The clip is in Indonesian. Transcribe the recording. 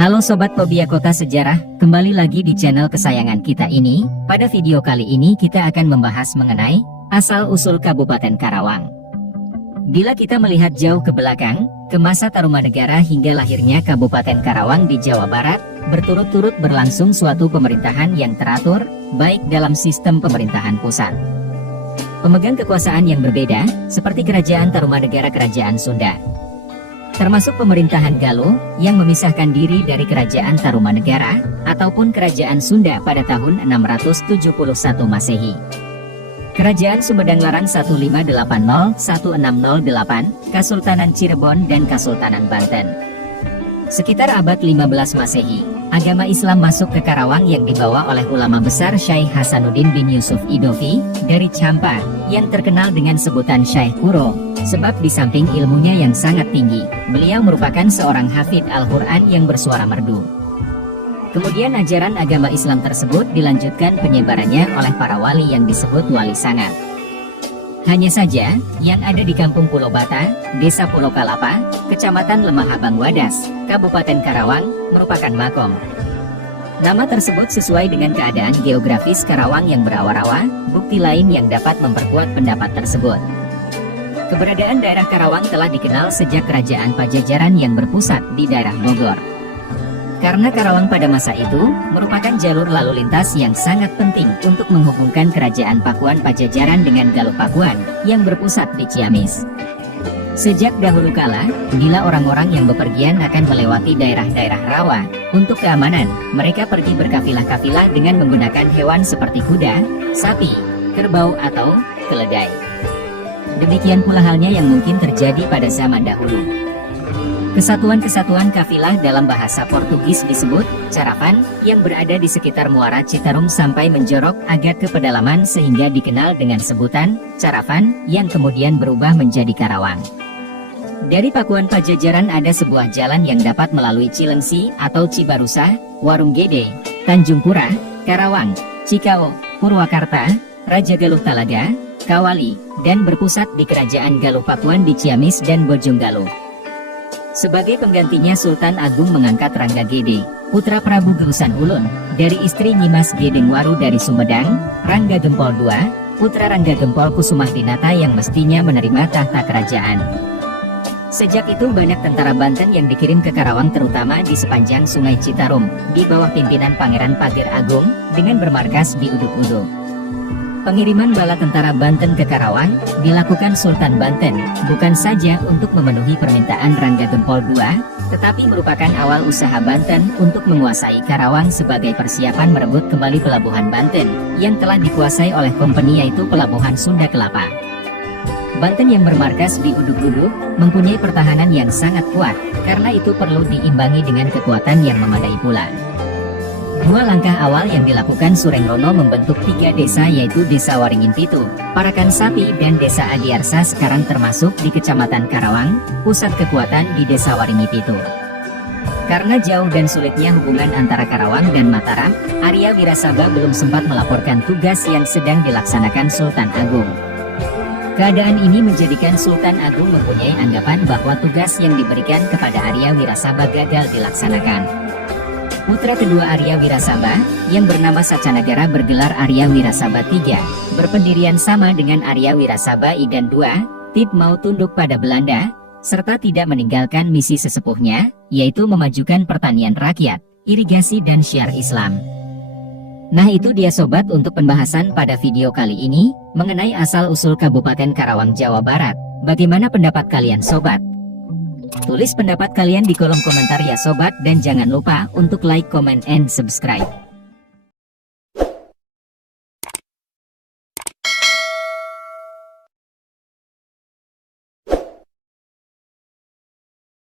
Halo Sobat Fobia Kota Sejarah, kembali lagi di channel kesayangan kita ini. Pada video kali ini kita akan membahas mengenai asal-usul Kabupaten Karawang. Bila kita melihat jauh ke belakang, ke masa Tarumanegara hingga lahirnya Kabupaten Karawang di Jawa Barat, berturut-turut berlangsung suatu pemerintahan yang teratur, baik dalam sistem pemerintahan pusat. Pemegang kekuasaan yang berbeda, seperti Kerajaan Tarumanegara Kerajaan Sunda, termasuk pemerintahan Galuh yang memisahkan diri dari Kerajaan Tarumanegara ataupun Kerajaan Sunda pada tahun 671 Masehi. Kerajaan Sumedang Larang 1580-1608, Kasultanan Cirebon dan Kasultanan Banten. Sekitar abad 15 Masehi, agama Islam masuk ke Karawang yang dibawa oleh ulama besar Syekh Hasanuddin bin Yusuf Idofi dari Champa yang terkenal dengan sebutan Syekh Kuro. Sebab di samping ilmunya yang sangat tinggi, beliau merupakan seorang hafid Al-Quran yang bersuara merdu. Kemudian ajaran agama Islam tersebut dilanjutkan penyebarannya oleh para wali yang disebut wali sangat. Hanya saja, yang ada di Kampung Pulau Bata, Desa Pulau Kalapa, Kecamatan Lemah Abang Wadas, Kabupaten Karawang, merupakan makom. Nama tersebut sesuai dengan keadaan geografis Karawang yang berawa-rawa, bukti lain yang dapat memperkuat pendapat tersebut. Keberadaan daerah Karawang telah dikenal sejak Kerajaan Pajajaran yang berpusat di daerah Bogor. Karena Karawang pada masa itu merupakan jalur lalu lintas yang sangat penting untuk menghubungkan Kerajaan Pakuan Pajajaran dengan Galuh Pakuan yang berpusat di Ciamis. Sejak dahulu kala, bila orang-orang yang bepergian akan melewati daerah-daerah rawa, untuk keamanan, mereka pergi berkafilah-kafilah dengan menggunakan hewan seperti kuda, sapi, kerbau atau keledai. Demikian pula halnya yang mungkin terjadi pada zaman dahulu. Kesatuan-kesatuan kafilah dalam bahasa Portugis disebut caravan yang berada di sekitar muara Citarum sampai menjorok agak ke pedalaman sehingga dikenal dengan sebutan caravan yang kemudian berubah menjadi Karawang. Dari Pakuan Pajajaran ada sebuah jalan yang dapat melalui Cilengsi atau Cibarusah, Warung Gede, Tanjung Pura, Karawang, Cikao, Purwakarta, Raja Galuh Talaga, Kawali, dan berpusat di Kerajaan Galuh Pakuan di Ciamis dan Bojonggaluh. Sebagai penggantinya Sultan Agung mengangkat Rangga Gede, putra Prabu Geusan Ulun, dari istri Nyimas Gedengwaru dari Sumedang, Rangga Gempol II, putra Rangga Gempol Kusumah-Dinata yang mestinya menerima tahta kerajaan. Sejak itu banyak tentara Banten yang dikirim ke Karawang terutama di sepanjang Sungai Citarum, di bawah pimpinan Pangeran Pager Agung, dengan bermarkas di Uduk-Uduk. Pengiriman bala tentara Banten ke Karawang dilakukan Sultan Banten bukan saja untuk memenuhi permintaan Rangga Gempol II, tetapi merupakan awal usaha Banten untuk menguasai Karawang sebagai persiapan merebut kembali pelabuhan Banten yang telah dikuasai oleh kompeni yaitu Pelabuhan Sunda Kelapa. Banten yang bermarkas di Uduk-Uduk mempunyai pertahanan yang sangat kuat, karena itu perlu diimbangi dengan kekuatan yang memadai pula. Dua langkah awal yang dilakukan Surengrono membentuk 3 desa yaitu Desa Waringin Pitu, Parakan Sapi dan Desa Adiarsa sekarang termasuk di Kecamatan Karawang, pusat kekuatan di Desa Waringin Pitu. Karena jauh dan sulitnya hubungan antara Karawang dan Mataram, Arya Wirasaba belum sempat melaporkan tugas yang sedang dilaksanakan Sultan Agung. Keadaan ini menjadikan Sultan Agung mempunyai anggapan bahwa tugas yang diberikan kepada Arya Wirasaba gagal dilaksanakan. Putra kedua Arya Wirasaba, yang bernama Sacanagara bergelar Arya Wirasaba III, berpendirian sama dengan Arya Wirasaba I dan II, tidak mau tunduk pada Belanda, serta tidak meninggalkan misi sesepuhnya, yaitu memajukan pertanian rakyat, irigasi dan syiar Islam. Nah itu dia sobat untuk pembahasan pada video kali ini, mengenai asal-usul Kabupaten Karawang Jawa Barat. Bagaimana pendapat kalian sobat? Tulis pendapat kalian di kolom komentar ya sobat dan jangan lupa untuk like, comment, and subscribe.